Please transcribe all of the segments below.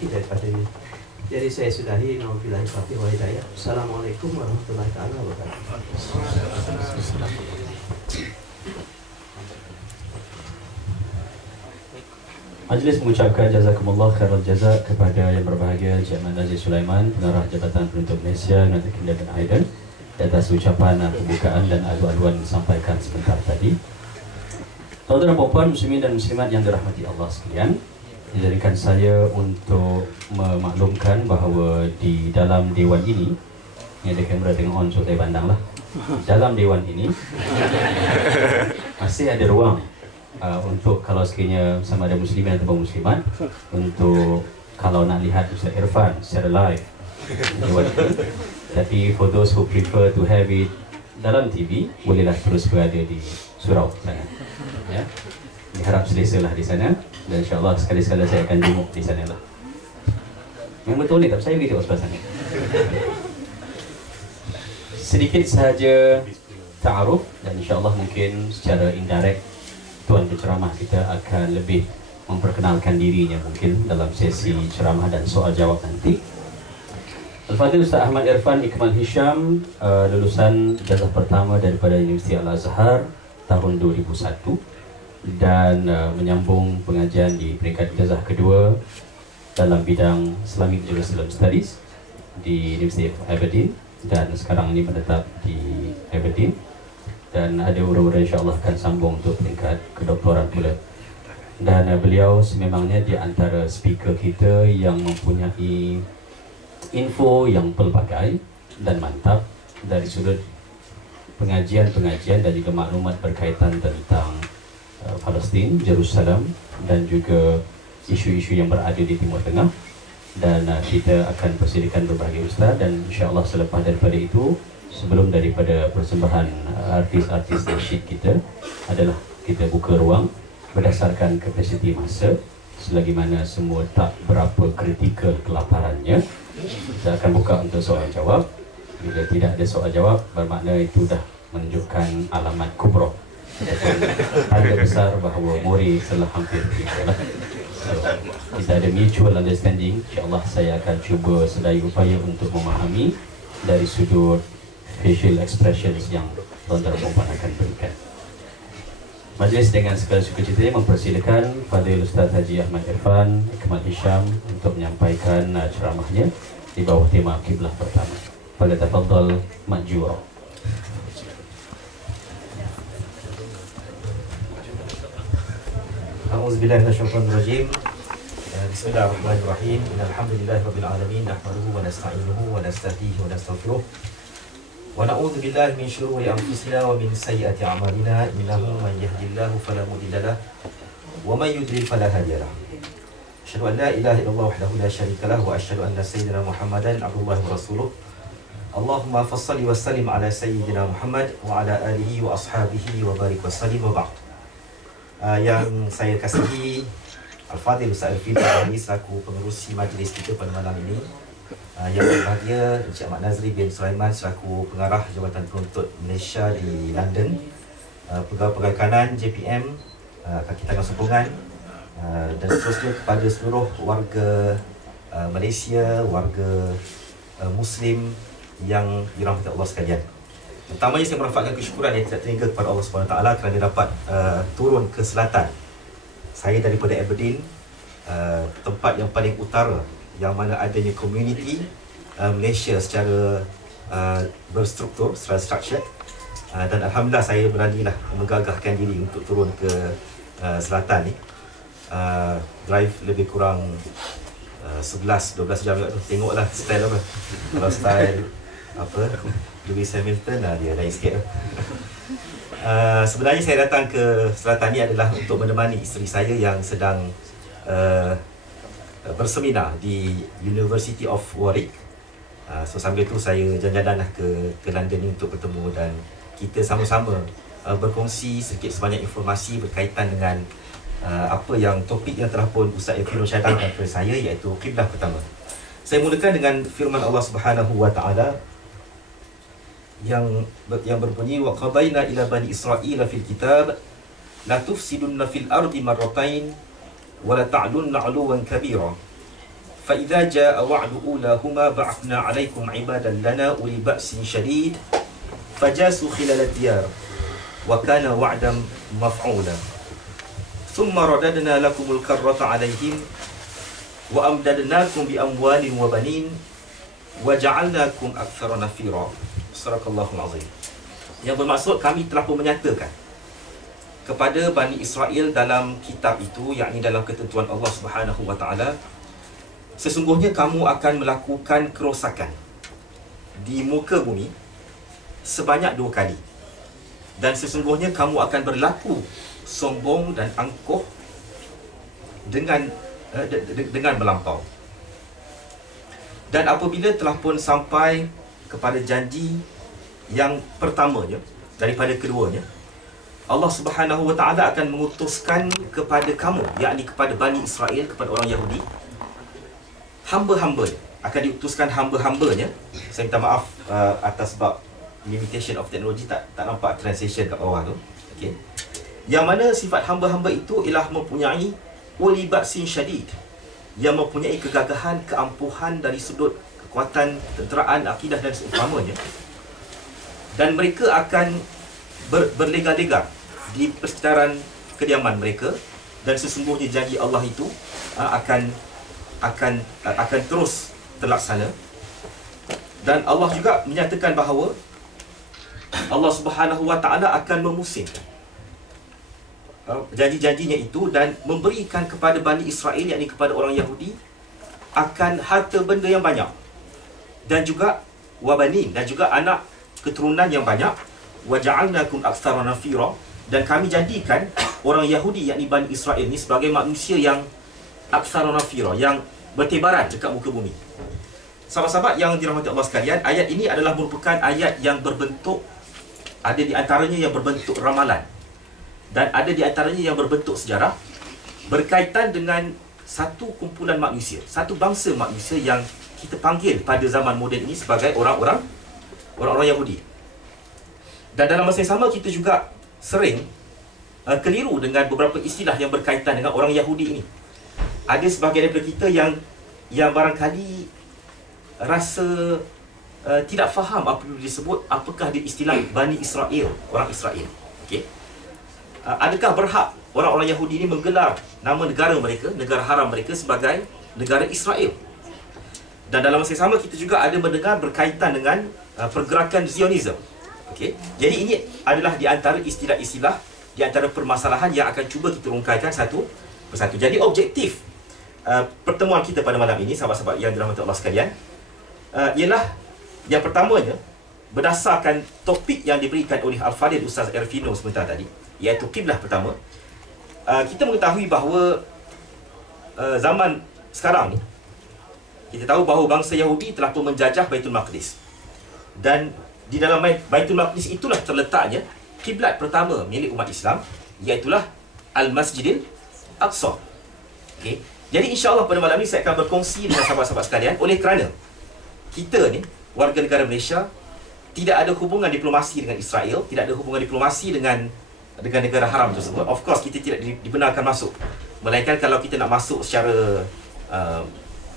sedikit daripadanya. Jadi saya sudahi, nauzubillahi taufiq wal hidayah. Assalamualaikum warahmatullahi taala wabarakatuh. Majlis mengucapkan jazakumullah khairal jaza kepada yang berbahagia Encik Man Aziz Sulaiman, Pengarah Jabatan Penuntut Malaysia United Kingdom dan Ireland, di atas ucapan pembukaan dan adu-aduan disampaikan sebentar tadi. Tuan-tuan dan puan muslimin dan muslimat yang dirahmati Allah sekalian, dijadikan saya untuk memaklumkan bahawa di dalam dewan ini, ni ada kamera tengok on, so saya pandanglah. Di dalam dewan ini masih ada ruang untuk kalau sekiranya sama ada muslimin atau muslimat, untuk kalau nak lihat Ustaz Irfan secara live dewan ini. Tapi for those who prefer to have it dalam TV, bolehlah terus berada di surau sana. Ya, diharap selesa lah di sana, dan insyaAllah sekali-sekala saya akan jumpa di sana lah. Yang betul ni tak saya video sebelah sana. Sedikit sahaja ta'aruf, dan insyaAllah mungkin secara indirect tuan penceramah kita akan lebih memperkenalkan dirinya mungkin dalam sesi ceramah dan soal jawab nanti. Al-Fadhil Ustaz Ahmad Irfan Ikmal Hisham, lulusan ijazah pertama daripada Universiti Al-Azhar tahun 2001, dan menyambung pengajian di peringkat ijazah kedua dalam bidang Islamic Jerusalem Studies di University of Aberdeen, dan sekarang ini menetap di Aberdeen, dan ada urus-urus insyaAllah akan sambung untuk peringkat kedoktoran pula. Dan beliau sememangnya di antara speaker kita yang mempunyai info yang pelbagai dan mantap dari sudut pengajian-pengajian dan juga maklumat berkaitan tentang Palestin, Jerusalem, dan juga isu-isu yang berada di Timur Tengah. Dan kita akan persediakan berbagai ustaz, dan insyaAllah selepas daripada itu, sebelum daripada persembahan artis-artis nasyid kita, adalah kita buka ruang berdasarkan kapasiti masa, selagi mana semua tak berapa kritikal kelaparannya. Kita akan buka untuk soal jawab. Bila tidak ada soal jawab, bermakna itu dah menunjukkan alamat kubro, tanda besar bahawa Mori telah hampir tiba. So, kita ada mutual understanding. InsyaAllah saya akan cuba sedaya upaya untuk memahami dari sudut facial expressions yang tuan-tuan dan puan akan berikan. Majlis dengan segala sukacitanya mempersilakan Fadil Ustaz Haji Ahmad Irfan Ikmal Hisham untuk menyampaikan ceramahnya di bawah tema kiblah pertama. Falyatafaddal majura. A'udzubillahi minasyaitonir rajim. Bismillahirrahmanirrahim. Alhamdulillahirabbil alamin, nahmaduhu wa nasta'inuhu wa nasta'dihi wa nastaghfiruh. Wa na'udzu billahi min syururi anfusina wa min sayyiati a'malina, innahu man yahdihillahu fala mudilla lahu wa man yudlil fala hadiya lahu. Asyhadu an la ilaha illallah wahdahu la syarika lahu wa asyhadu anna sayyidina Muhammadan abdullahi wa rasuluh. Allahumma fassalli wa sallim ala sayyidina Muhammad wa ala alihi wa ashabihi wa barik wa sallim wa ba'd. Yang saya kasihi Al-Fadhil Ustaz Al-Fidha selaku pengerusi majlis kita pada malam ini, yang berbahagia Encik Ahmad Nazri bin Sulaiman selaku pengarah Jabatan Penuntut Malaysia di London, pegawai-pegawai kanan JPM, kaki tangan sokongan, dan seterusnya kepada seluruh warga Malaysia, warga Muslim yang dirahmati Allah sekalian. Pertamanya saya menampakkan kesyukuran yang tidak terhingga kepada Allah SWT kerana dapat turun ke selatan. Saya daripada Aberdeen, tempat yang paling utara yang mana adanya community Malaysia secara berstruktur, secara structure, dan Alhamdulillah saya beranilah menggagahkan diri untuk turun ke selatan ni. Drive lebih kurang 11-12 jam juga tu. Tengoklah style apa. Kalau style apa Lewis Hamilton dia lain sikit tu. Sebenarnya saya datang ke selatan ni adalah untuk menemani isteri saya yang sedang berseminar di University of Warwick. So sambil tu saya jalan-jalan ke London ni untuk bertemu, dan kita sama-sama berkongsi sedikit sebanyak informasi berkaitan dengan apa yang topik yang telah pun Ustaz Ifirul cadangkan kepada saya, iaitu kiblah pertama. Saya mulakan dengan firman Allah Subhanahu wa taala yang berbunyi, wa qadaina ila bani Israila fil kitab la tufsidunna fil ardi marratain wa la ta'lunna 'uluwan kabira فإذا جاء وعد أولاهما بعثنا عليكم عبادا لنا أولي بأس شديد فجاسوا خلال الديار وكان وعدا مفعولا ثم رددنا لكم الكرة عليهم وأمددناكم بأموال وبنين وجعلناكم أكثر نفيرا. Sadaqallahul Azim. Yang bermaksud kami telah pun menyatakan kepada Bani Israel dalam kitab itu, yakni dalam ketentuan Allah Subhanahu wa taala, sesungguhnya kamu akan melakukan kerosakan di muka bumi sebanyak 2 kali. Dan sesungguhnya kamu akan berlaku sombong dan angkuh dengan melampau. Dan apabila telah pun sampai kepada janji yang pertamanya daripada keduanya, Allah Subhanahu wa taala akan mengutuskan kepada kamu, yakni kepada Bani Israel, kepada orang Yahudi, hamba-hambanya. Akan diutuskan hamba-hambanya. Saya minta maaf atas sebab limitation of technology, tak nampak translation kat bawah tu. Okey. Yang mana sifat hamba-hamba itu ialah mempunyai uli ba'sin syadid, yang mempunyai kegagahan, keampuhan dari sudut kekuatan, tenteraan, akidah dan seumpamanya. Dan mereka akan berlega-lega di persekitaran kediaman mereka, dan sesungguhnya janji Allah itu akan terus terlaksana. Dan Allah juga menyatakan bahawa Allah Subhanahu wa taala akan memusingkan janji-janjinya itu dan memberikan kepada Bani Israel, yakni kepada orang Yahudi, akan harta benda yang banyak, dan juga wabanin, dan juga anak keturunan yang banyak. Waja'alnakum aktsara nafira, dan kami jadikan orang Yahudi, yakni Bani Israel ni, sebagai manusia yang aktsara nafira, yang bertebaran dekat muka bumi. Sahabat-sahabat yang dirahmati Allah sekalian, ayat ini adalah merupakan ayat yang berbentuk, ada di antaranya yang berbentuk ramalan, dan ada di antaranya yang berbentuk sejarah, berkaitan dengan satu kumpulan manusia, satu bangsa manusia yang kita panggil pada zaman moden ini sebagai orang-orang Yahudi. Dan dalam masa yang sama, kita juga sering keliru dengan beberapa istilah yang berkaitan dengan orang Yahudi ini. Ada sebahagian daripada kita yang barangkali rasa tidak faham apa yang disebut, apakah dia istilah Bani Israel, orang Israel. Okey. Adakah berhak orang-orang Yahudi ini menggelar nama negara mereka, negara haram mereka, sebagai negara Israel? Dan dalam masa yang sama, kita juga ada mendengar berkaitan dengan pergerakan Zionism. Okey. Jadi ini adalah di antara istilah-istilah, di antara permasalahan yang akan cuba kita rungkaikan satu persatu. Jadi objektif pertemuan kita pada malam ini, sahabat-sahabat yang dirahmati Allah sekalian, ialah yang pertamanya, berdasarkan topik yang diberikan oleh Al-Fadhil Ustaz Ervino sebentar tadi, iaitu kiblah pertama. Kita mengetahui bahawa zaman sekarang ni, kita tahu bahawa bangsa Yahudi telah pun menjajah Baitul Maqdis. Dan di dalam Baitul Maqdis itulah terletaknya kiblat pertama milik umat Islam, iaitulah Al-Masjidil Aqsa. Okay. Jadi insya-Allah pada malam ini saya akan berkongsi dengan sahabat-sahabat sekalian, oleh kerana kita ni warga negara Malaysia tidak ada hubungan diplomasi dengan Israel, tidak ada hubungan diplomasi dengan negara haram tersebut. Of course kita tidak dibenarkan masuk, melainkan kalau kita nak masuk secara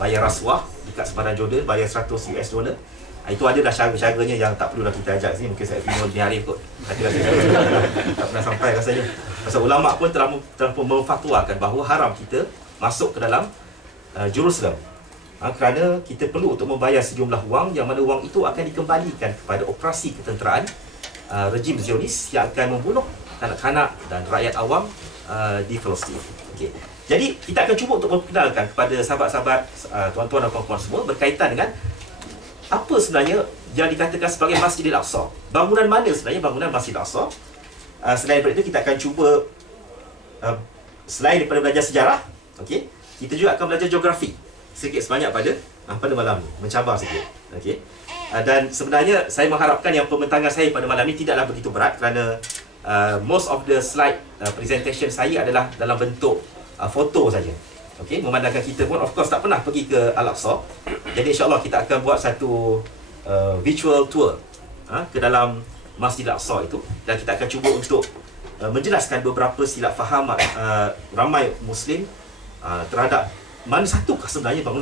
bayar rasuah dekat sepadan Jordan, bayar 100 US dollar. Itu ada dah cara-caranya yang tak perlulah kita ajak sini. Mungkin saya Vino di hari kot. Tak pernah sampai rasanya. Pasal ulama pun telah memfatwakan bahawa haram kita masuk ke dalam Jerusalem. Kerana kita perlu untuk membayar sejumlah wang, yang mana wang itu akan dikembalikan kepada operasi ketenteraan rejim Zionis yang akan membunuh kanak-kanak dan rakyat awam di Palestin. Okay. Jadi kita akan cuba untuk memperkenalkan kepada sahabat-sahabat, tuan-tuan dan puan-puan semua, berkaitan dengan apa sebenarnya yang dikatakan sebagai Masjidil Aqsa. Bangunan mana sebenarnya bangunan Masjidil Aqsa? Selain daripada itu, kita akan cuba selain daripada belajar sejarah, okey, kita juga akan belajar geografi sedikit sebanyak pada malam ni, mencabar sikit. Okey. Dan sebenarnya saya mengharapkan yang pembentangan saya pada malam ni tidaklah begitu berat, kerana most of the slide presentation saya adalah dalam bentuk foto saja. Okey, memandangkan kita pun of course tak pernah pergi ke Al-Aqsa. Jadi insya-Allah kita akan buat satu virtual tour ke dalam Masjid Al-Aqsa itu, dan kita akan cuba untuk menjelaskan beberapa silap faham ramai Muslim terhadap mana satukah sebenarnya bangunan